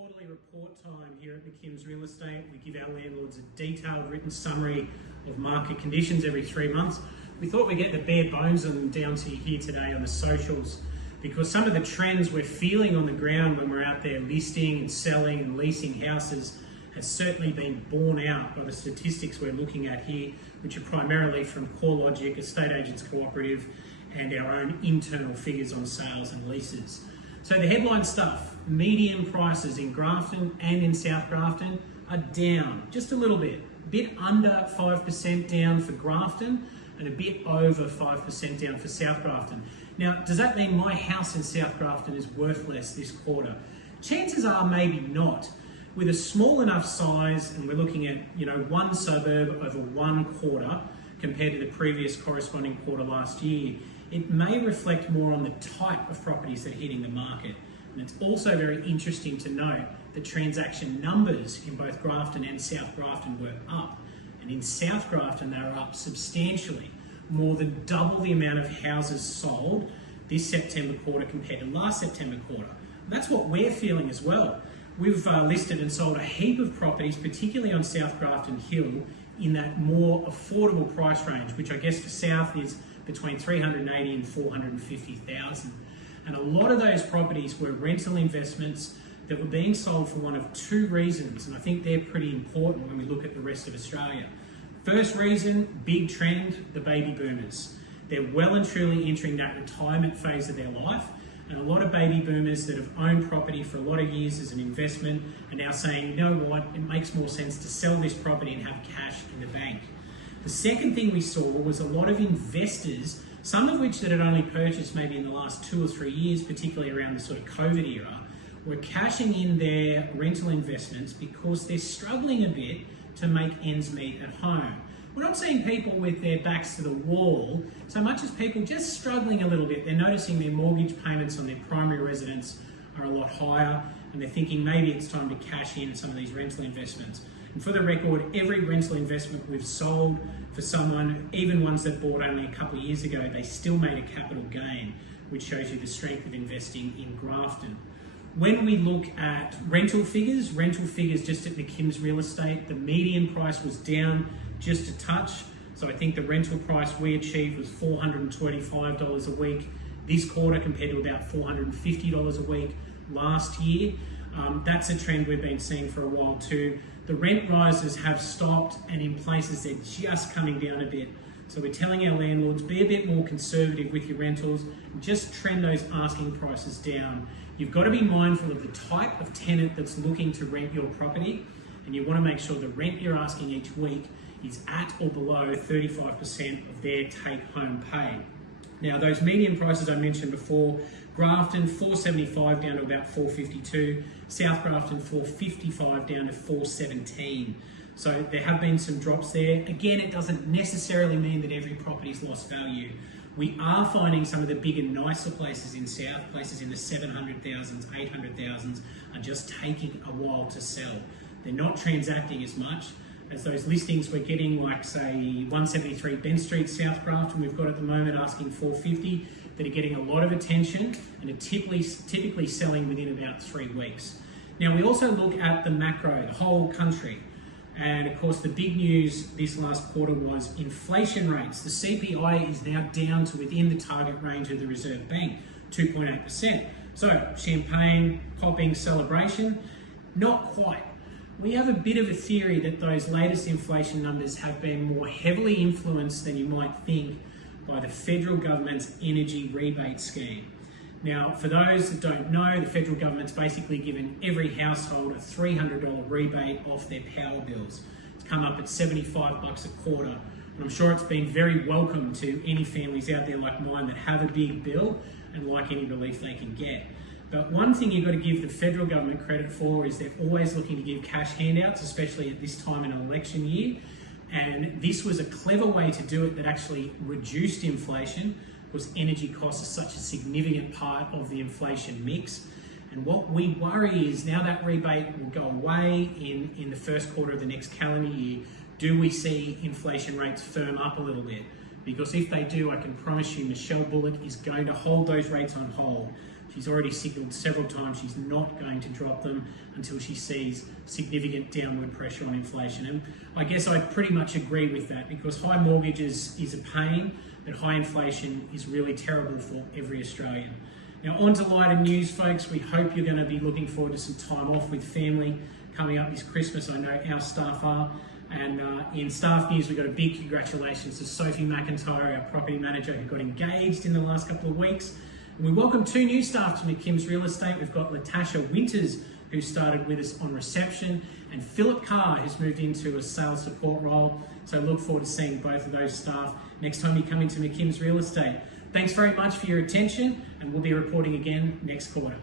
quarterly report time here at McKimms Real Estate. We give our landlords a detailed written summary of market conditions every 3 months. We thought we'd get the bare bones of them down to you here today on the socials, because some of the trends we're feeling on the ground when we're out there listing and selling and leasing houses has certainly been borne out by the statistics we're looking at here, which are primarily from CoreLogic, Estate Agents Cooperative, and our own internal figures on sales and leases. So the headline stuff, median prices in Grafton and in South Grafton are down just a little bit under 5% down for Grafton and a bit over 5% down for South Grafton. Now, does that mean my house in South Grafton is worth less this quarter? Chances are maybe not. With a small enough size, and we're looking at one suburb over one quarter compared to the previous corresponding quarter last year, it may reflect more on the type of properties that are hitting the market. And it's also very interesting to note that transaction numbers in both Grafton and South Grafton were up. And in South Grafton, they were up substantially, more than double the amount of houses sold this September quarter compared to last September quarter. And that's what we're feeling as well. We've listed and sold a heap of properties, particularly on South Grafton Hill, in that more affordable price range, which I guess for South is between 380 and 450,000. And a lot of those properties were rental investments that were being sold for one of two reasons, and I think they're pretty important when we look at the rest of Australia. First reason, big trend, the baby boomers. They're well and truly entering that retirement phase of their life, and a lot of baby boomers that have owned property for a lot of years as an investment are now saying, you know what, it makes more sense to sell this property and have cash in the bank. The second thing we saw was a lot of investors, some of which that had only purchased maybe in the last 2 or 3 years, particularly around the sort of COVID era, were cashing in their rental investments because they're struggling a bit to make ends meet at home. We're not seeing people with their backs to the wall so much as people just struggling a little bit. They're noticing their mortgage payments on their primary residence are a lot higher, and they're thinking maybe it's time to cash in some of these rental investments. And for the record, every rental investment we've sold for someone, even ones that bought only a couple of years ago, they still made a capital gain, which shows you the strength of investing in Grafton. When we look at rental figures just at McKimms Real Estate, the median price was down just a touch. So I think the rental price we achieved was $425 a week this quarter compared to about $450 a week last year. That's a trend we've been seeing for a while too. The rent rises have stopped, and in places they're just coming down a bit. So we're telling our landlords, be a bit more conservative with your rentals, and just trend those asking prices down. You've got to be mindful of the type of tenant that's looking to rent your property, and you want to make sure the rent you're asking each week is at or below 35% of their take-home pay. Now, those median prices I mentioned before, Grafton $475 down to about $452, South Grafton $455 down to $417. So there have been some drops there. Again, it doesn't necessarily mean that every property's lost value. We are finding some of the bigger, nicer places in South, places in the 700,000s, 800,000s, are just taking a while to sell. They're not transacting as much as those listings we're getting, like say 173 Ben Street, South Grafton, we've got at the moment asking 450, that are getting a lot of attention and are typically selling within about 3 weeks. Now we also look at the macro, the whole country. And of course the big news this last quarter was inflation rates. The CPI is now down to within the target range of the Reserve Bank, 2.8%. So champagne, popping, celebration, not quite. We have a bit of a theory that those latest inflation numbers have been more heavily influenced than you might think by the federal government's energy rebate scheme. Now, for those that don't know, the federal government's basically given every household a $300 rebate off their power bills. It's come up at $75 a quarter, and I'm sure it's been very welcome to any families out there like mine that have a big bill and like any relief they can get. But one thing you've got to give the federal government credit for is they're always looking to give cash handouts, especially at this time in an election year. And this was a clever way to do it that actually reduced inflation, because energy costs are such a significant part of the inflation mix. And what we worry is now that rebate will go away in the first quarter of the next calendar year, do we see inflation rates firm up a little bit? because if they do, I can promise you Michelle Bullock is going to hold those rates on hold. She's already signalled several times she's not going to drop them until she sees significant downward pressure on inflation. And I guess I pretty much agree with that, because high mortgages is a pain, but high inflation is really terrible for every Australian. Now, on to lighter news, folks. We hope you're going to be looking forward to some time off with family coming up this Christmas. I know our staff are. And in staff news, we've got a big congratulations to Sophie McIntyre, our property manager, who got engaged in the last couple of weeks. And we welcome 2 new staff to McKimms Real Estate. We've got Latasha Winters, who started with us on reception, and Philip Carr, who's moved into a sales support role. So look forward to seeing both of those staff next time you come into McKimms Real Estate. Thanks very much for your attention, and we'll be reporting again next quarter.